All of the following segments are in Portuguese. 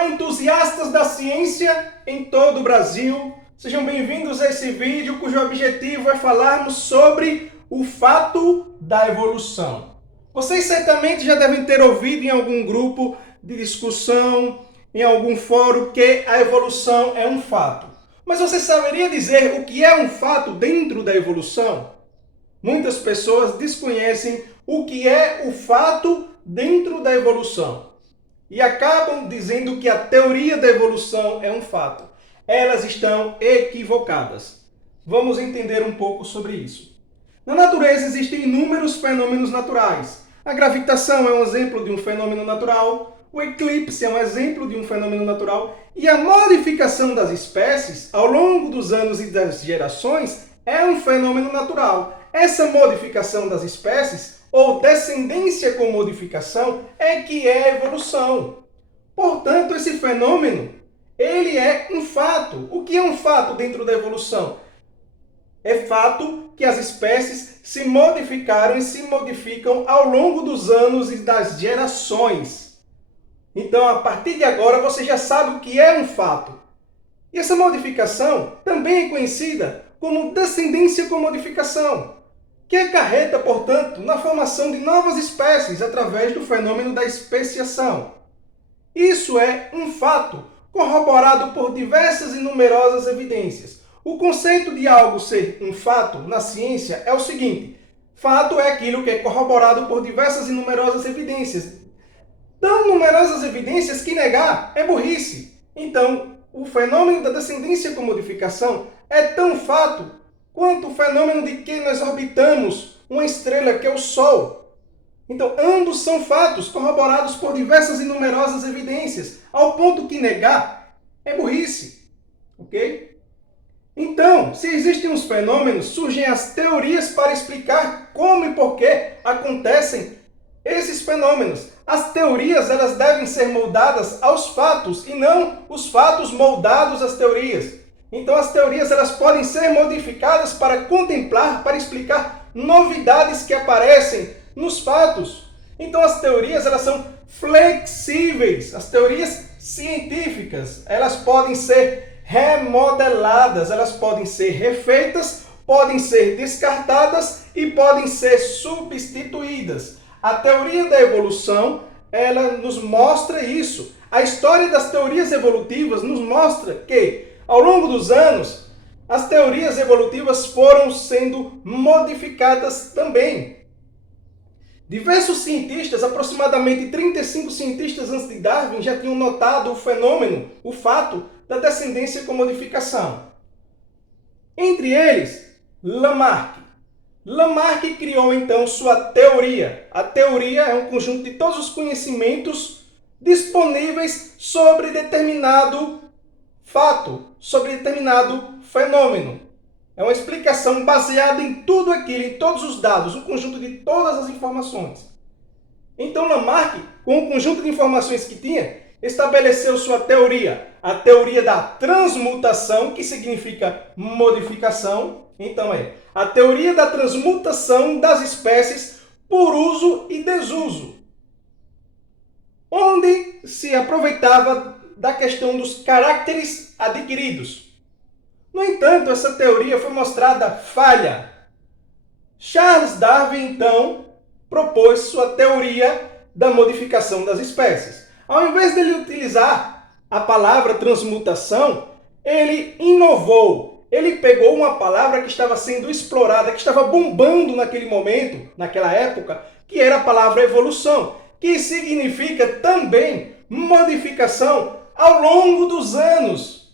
Olá, entusiastas da ciência em todo o Brasil. Sejam bem-vindos a esse vídeo cujo objetivo é falarmos sobre o fato da evolução. Vocês certamente já devem ter ouvido em algum grupo de discussão, em algum fórum, que a evolução é um fato. Mas você saberia dizer o que é um fato dentro da evolução? Muitas pessoas desconhecem o que é o fato dentro da evolução e acabam dizendo que a teoria da evolução é um fato. Elas estão equivocadas. Vamos entender um pouco sobre isso. Na natureza existem inúmeros fenômenos naturais. A gravitação é um exemplo de um fenômeno natural, o eclipse é um exemplo de um fenômeno natural e a modificação das espécies ao longo dos anos e das gerações é um fenômeno natural. Essa modificação das espécies ou descendência com modificação é que é a evolução. Portanto, esse fenômeno, ele é um fato. O que é um fato dentro da evolução? É fato que as espécies se modificaram e se modificam ao longo dos anos e das gerações. Então, a partir de agora, você já sabe o que é um fato. E essa modificação também é conhecida como descendência com modificação, que acarreta, portanto, na formação de novas espécies através do fenômeno da especiação. Isso é um fato, corroborado por diversas e numerosas evidências. O conceito de algo ser um fato na ciência é o seguinte: fato é aquilo que é corroborado por diversas e numerosas evidências. Tão numerosas evidências que negar é burrice. Então, o fenômeno da descendência com modificação é tão fato quanto o fenômeno de que nós orbitamos uma estrela que é o Sol. Então, ambos são fatos corroborados por diversas e numerosas evidências, ao ponto que negar é burrice. Ok? Então, se existem os fenômenos, surgem as teorias para explicar como e por que acontecem esses fenômenos. As teorias elas devem ser moldadas aos fatos e não os fatos moldados às teorias. Então as teorias elas podem ser modificadas para contemplar, para explicar novidades que aparecem nos fatos. Então as teorias elas são flexíveis. As teorias científicas elas podem ser remodeladas, elas podem ser refeitas, podem ser descartadas e podem ser substituídas. A teoria da evolução, ela nos mostra isso. A história das teorias evolutivas nos mostra que, ao longo dos anos, as teorias evolutivas foram sendo modificadas também. Diversos cientistas, aproximadamente 35 cientistas antes de Darwin, já tinham notado o fenômeno, o fato da descendência com modificação. Entre eles, Lamarck. Lamarck criou então sua teoria. A teoria é um conjunto de todos os conhecimentos disponíveis sobre determinado fato, sobre determinado fenômeno. É uma explicação baseada em tudo aquilo, em todos os dados, um conjunto de todas as informações. Então Lamarck, com o conjunto de informações que tinha, estabeleceu sua teoria. A teoria da transmutação, que significa modificação. Então a teoria da transmutação das espécies por uso e desuso, onde se aproveitava da questão dos caracteres adquiridos. No entanto, essa teoria foi mostrada falha. Charles Darwin, então, propôs sua teoria da modificação das espécies. Ao invés de ele utilizar a palavra transmutação, ele inovou. Ele pegou uma palavra que estava sendo explorada, que estava bombando naquele momento, naquela época, que era a palavra evolução, que significa também modificação ao longo dos anos.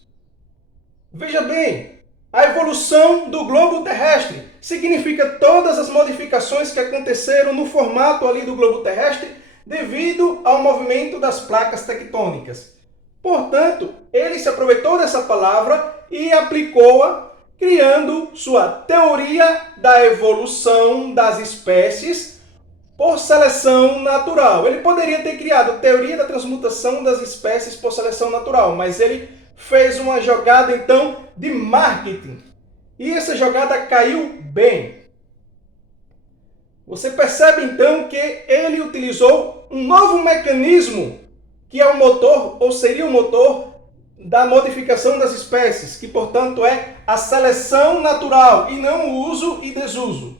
Veja bem, a evolução do globo terrestre significa todas as modificações que aconteceram no formato ali do globo terrestre devido ao movimento das placas tectônicas. Portanto, ele se aproveitou dessa palavra e aplicou-a, criando sua teoria da evolução das espécies por seleção natural. Ele poderia ter criado a teoria da transmutação das espécies por seleção natural, mas ele fez uma jogada, então, de marketing. E essa jogada caiu bem. Você percebe, então, que ele utilizou um novo mecanismo que é o motor, ou seria o motor, da modificação das espécies, que, portanto, é a seleção natural e não o uso e desuso.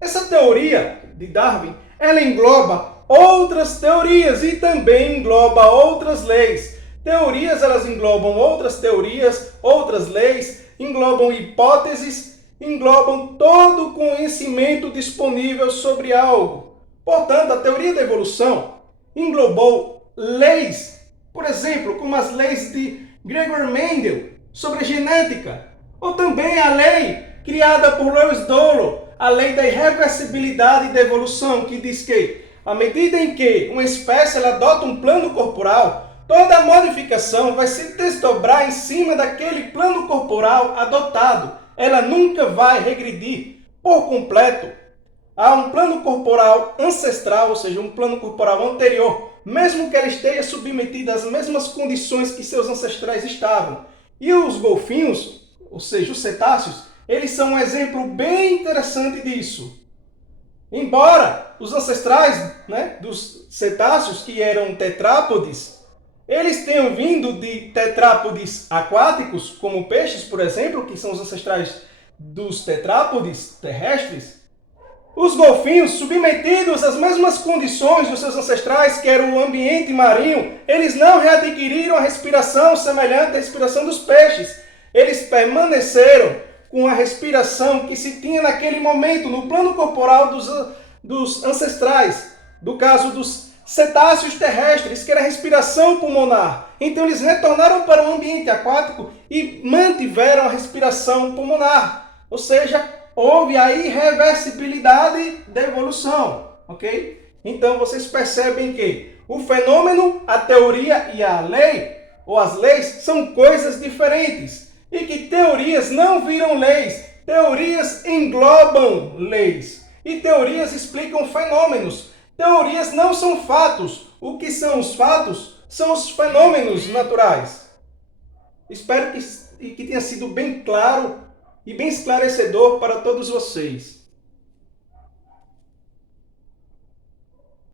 Essa teoria de Darwin, ela engloba outras teorias e também engloba outras leis. Teorias, elas englobam outras teorias, outras leis, englobam hipóteses, englobam todo o conhecimento disponível sobre algo. Portanto, a teoria da evolução englobou leis, por exemplo, como as leis de Gregor Mendel sobre a genética, ou também a lei criada por Lewis Dollo, a lei da irreversibilidade da evolução, que diz que, à medida em que uma espécie ela adota um plano corporal, toda a modificação vai se desdobrar em cima daquele plano corporal adotado. Ela nunca vai regredir por completo a um plano corporal ancestral, ou seja, um plano corporal anterior, mesmo que ela esteja submetida às mesmas condições que seus ancestrais estavam. E os golfinhos, ou seja, os cetáceos, eles são um exemplo bem interessante disso. Embora os ancestrais, dos cetáceos, que eram tetrápodes, eles tenham vindo de tetrápodes aquáticos, como peixes, por exemplo, que são os ancestrais dos tetrápodes terrestres, os golfinhos, submetidos às mesmas condições dos seus ancestrais, que era o ambiente marinho, eles não readquiriram a respiração semelhante à respiração dos peixes. Eles permaneceram com a respiração que se tinha naquele momento, no plano corporal dos ancestrais. Do caso dos cetáceos terrestres, que era a respiração pulmonar. Então eles retornaram para o ambiente aquático e mantiveram a respiração pulmonar. Ou seja, houve a irreversibilidade da evolução, ok? Então vocês percebem que o fenômeno, a teoria e a lei, ou as leis, são coisas diferentes. E que teorias não viram leis, teorias englobam leis. E teorias explicam fenômenos. Teorias não são fatos. O que são os fatos são os fenômenos naturais. Espero que tenha sido bem claro e bem esclarecedor para todos vocês.